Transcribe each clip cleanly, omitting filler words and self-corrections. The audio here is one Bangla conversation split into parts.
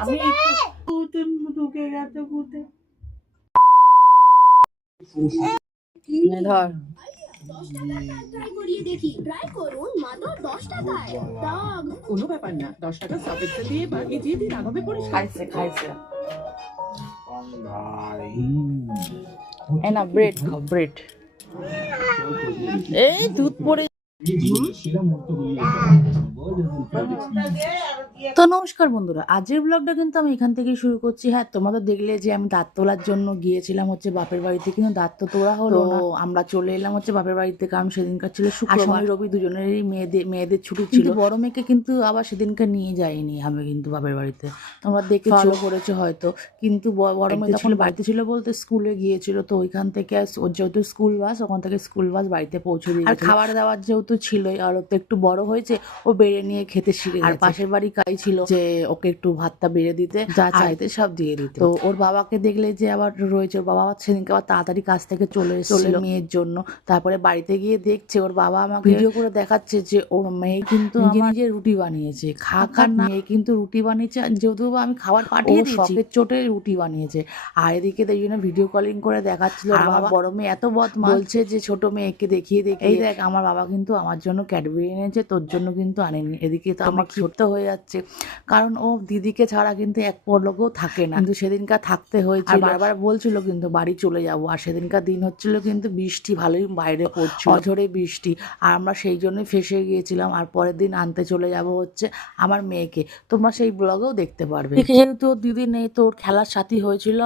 আমি উতুন ঢুকে গেছে ভূতে। ধর কোনো ব্যাপার না, 10 টাকা সাব এক্সেল দিয়ে বাড়িয়ে দিয়ে দিন, আগামী পরিষ্কার খাইছে খাইছে। এই না ব্রেড খাও, ব্রেড। এই দুধ পড়ে। তো নমস্কার বন্ধুরা, আজকের ব্লগটা কিন্তু আমি এখান থেকেই শুরু করছি। হ্যাঁ, তোমাদের দেখলে যে আমি দাঁত তোলার জন্য গিয়েছিলাম হচ্ছে বাপের বাড়িতে, কিন্তু দাঁত তো তোলা হলো না। আমরা চলে এলাম হচ্ছে বাপের বাড়িতে, কারণ সেদিনকার ছিল শুক্রবার, রবি দুজনেরই মেয়েদের ছুটি ছিল। বড় মেয়েকে কিন্তু আবার সেদিনকে নিয়ে যাইনি আমি কিন্তু বাপের বাড়িতে, তোমরা দেখে ফলো করেছো হয়তো। কিন্তু বড় মেয়ে তখন বাড়িতে ছিল বলতে স্কুলে গিয়েছিল, তো ওইখান থেকে ওর যেহেতু স্কুল বাস, ওখান থেকে স্কুল বাস বাড়িতে পৌঁছে দিয়ে, আর খাবার দাবার যেহেতু ছিলই, আর ও তো একটু বড় হয়েছে, ও বেড়ে নিয়ে খেতে শিখে গেছে। আর পাশের বাড়ি কাই ছিল যে ওকে একটু ভাতটা বেড়ে দিতে, যা চাইতে সব দিয়ে দিত। তো ওর বাবাকে দেখলে যে আবার রয়েছে, ওর বাবা সেদিনকে আবার তাড়াতাড়ি কাজ থেকে চলে মেয়ের জন্য। তারপরে বাড়িতে গিয়ে দেখছে ওর বাবা আমাকে ভিডিও করে দেখাচ্ছে যে ওর মেয়ে কিন্তু নিজে রুটি বানিয়েছে, খাকার না, মেয়ে কিন্তু রুটি বানিয়েছে, যেহেতু আমি খাবার পাঠিয়ে দিয়েছি, শখের চোটে রুটি বানিয়েছে। আর এদিকে তাই জন্য ভিডিও কলিং করে দেখাচ্ছিল। আমার বড় মেয়ে এত বদমাশ, বলছে যে ছোট মেয়েকে দেখিয়ে এই দেখ আমার বাবা কিন্তু আমার জন্য ক্যাডবেরি এনেছে, তোর জন্য কিন্তু আনেনি। এদিকে তো আমার ক্ষিপ্ত হয়ে যাচ্ছে, কারণ ও দিদিকে ছাড়া কিন্তু এক পলকও থাকে না, কিন্তু সেদিনকার থাকতে হয়েছে। বারবার বলছিল কিন্তু বাড়ি চলে যাব, আর সেদিনকার দিন হচ্ছিল কিন্তু বৃষ্টি ভালোই বাইরে পড়ছিল, অঝরে বৃষ্টি, আর আমরা সেই জন্যই ফেসে গিয়েছিলাম। আর পরের দিন আনতে চলে যাব হচ্ছে আমার মেয়েকে, তোমরা সেই ব্লগেও দেখতে পারবে। যেহেতু ওর দিদি নেই, তো ওর খেলার সাথী হয়েছিল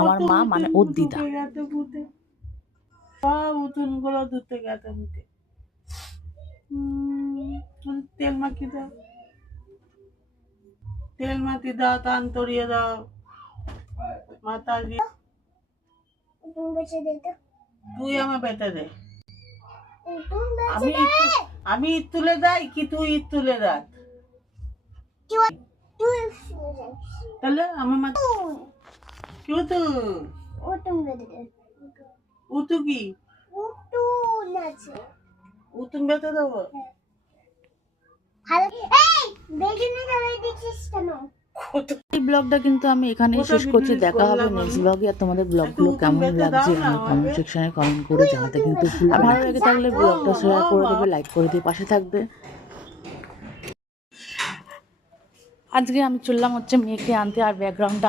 আমার মা, মানে ওর দিদা। উতুন গুলো ধুতে গেছে ভূতে। তেল মাখিয়ে দাও, তেল মাটি দাও, টান তরিয়ে দাও, মাথা দিয়ে তুই আমার বেটে দে। আমি ঈদ তুলে দেয় কি তুই ঈদ তুলে দেয়? তাহলে আমার মা কেউ তো উতু কি উতুন বেটে দেবো। এই ব্লগটা কিন্তু আমি এখানেই শেষ করছি। দেখা হবে নেক্সট ব্লগে। আর তোমাদের ব্লগগুলো কেমন লাগছে আমি কমেন্ট সেকশনে কমেন্ট করে জানাতে কিন্তু ভুলবে না। ভালো লেগে থাকলে ব্লগটা শেয়ার করে দেবে, লাইক করে দিয়ে পাশে থাকবে। আজকে আমি চললাম হচ্ছে মেয়েকে আনতে, আর ব্যাকগ্রাউন্ডটা